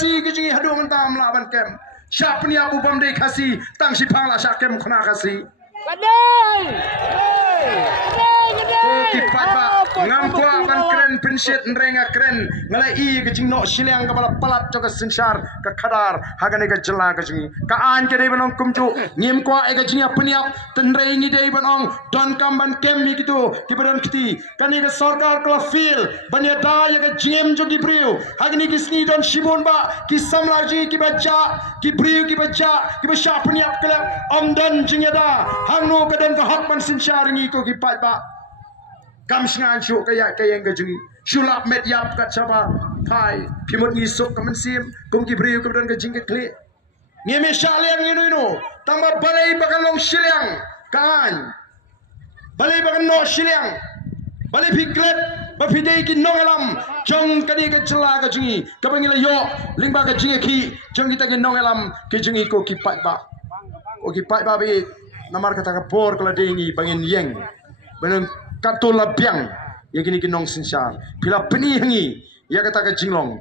kasi ke jingi hadu mentam laban kem. Siap ni abu bam de kasi tang sipang la syak kem khona kasi. Kadai. Kipat ba ngam kwa ban kren prinsip nrenga kren ngalai I ke jing no silang ka bala palat jo ka sinsar ka khadar hagane ka jela ka jingi ka an ke dei banong kumju ngim kwa e ka jingi apniap tenrei ngi dei banong don kam ban kem mi gitu ki badan kiti kani ka sarkar ka feel banya da ya ka jim jo ki briu hagane ki sni don shibon ba ki samlaji ki bacha ki briu ki bacha ki ba apniap kala amdan jingi da hangno ka dan ka hak ban sinsar ngi ko ki pat ba kam sengan syuk kaya yang kejungi sulap met yap kat saba pai pimut ngisuk kamen sim kum ki briu kemudian kejing ke klik ngeme syaliang inu tambah balai bakalong syiliang kan balai bakal no syiliang balai piklet bapidei ki nongalam jong kadi ke cela kejungi kabangila yo lingba kejing ki jong kita ke nongalam kejungi ko ki pat ba o ki pat ba be namar kata ka por kala dengi bangin yeng benang katola biang ya gini kinong sinsar pila peni hangi ya kata ka jinglong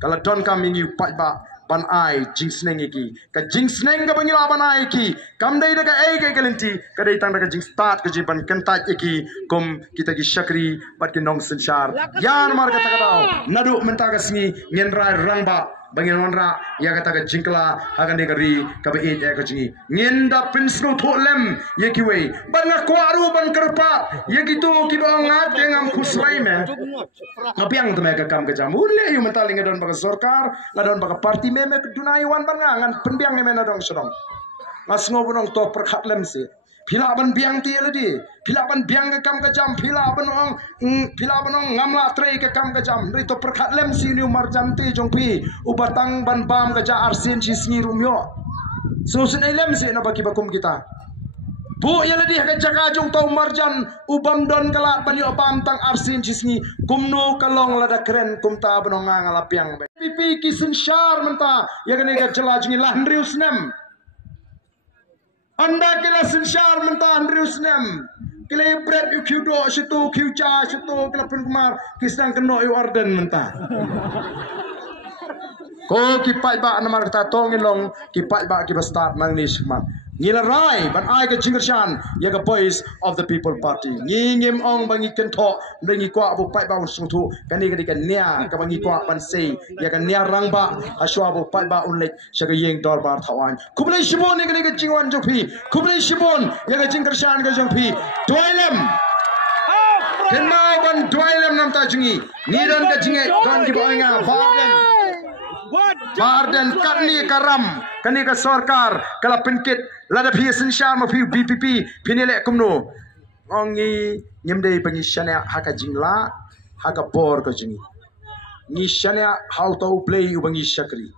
kala don kam ingi pat ba ban ai jing sneng iki ka jing sneng ka bangila ban ai ki kam dai daga ai ke galenti ka dai tang daga jing start ka jiban kentat iki kum kita ki syakri pat kinong sinsar ya mar kata ka dau nadu menta ka singi ngenra rangba bangin onra ya kata ka jingkla hagan de gari ka be e ka jingi ngenda pinsno tholem ye ki we banga kwaru ban kerpa ye gitu ki ba ngat ngam khuslai me ngapiang teme ka kam ka jam ulle yu mentaling don baga sarkar ngadon baga parti me dunai wan ban ngan penbiang me na dong sedong ngasngo bonong to perkhat lem se pila ban biang ti ledi pila ban biang ka kam ka jam pila banong ngamla trei ka kam ka jam ri to perkhat lem si ni marjam ti jong pi ubatang ban bam ka ja arsin si sngi rumyo so sin lem si na baki bakum kita bu ya ledi ka jaga jong to marjan ubam don kala ban yo bam tang arsin si sngi kumno kalong lada keren kumta banong ngala piang pipi kisin syar menta ya kene ka jela jingi landrius nem anda kila sinsar mentah Andrews nem kila bread yu kiudo situ kiuca situ kila pun kemar kisang keno yu arden mentah ko kipat ba namar kata tongin long kipat ba kiba start mang ni sma ngila rai ban ai ka jingershan ya ka voice of the people party ngim ong bangi kento bangi kwa bu pai ba usungtu kani ka nia ka bangi kwa ban sei ya ka nia rangba aswa bu pai ba unlek shaga yeng dor bar thawan kublai shibon ni ka jingwan jopi kublai shibon ya ka jingershan ka jongpi toilem kenma ban toilem nam ta jingi ni dan ka jinge kan ki boinga Barden kani karam kani ka sarkar kala penkit lada phi sinsha ma phi BPP phinile kumno ongi nyemdei pangi shania haka jingla haka bor ka jingi ni shania how to play ubangi shakri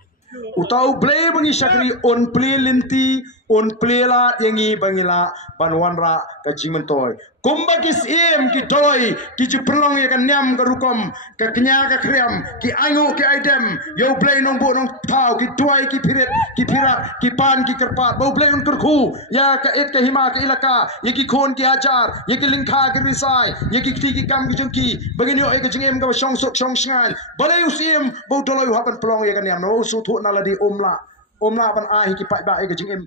utau play bangi shakri on play linti on play la yangi bangila banwanra ka jingmentoy kumba kis im ki toy ki ciprong ya kan nyam ka rukom ka kenya ka kriam ki angu ki idem yo play nong bo nong tau ki tuai ki piret ki pira ki pan ki kerpat bo play un kurku ya ka et ka hima ka ilaka ya ki khon ki ajar ya ki lingkha ki risai ya ki ki kam ki jungki bagini yo e ka jingem ka song sok song sngan balai usim bo toloy hapan plong ya kan nyam no su thu na la di omla ban ai ki pai ba e ka jingem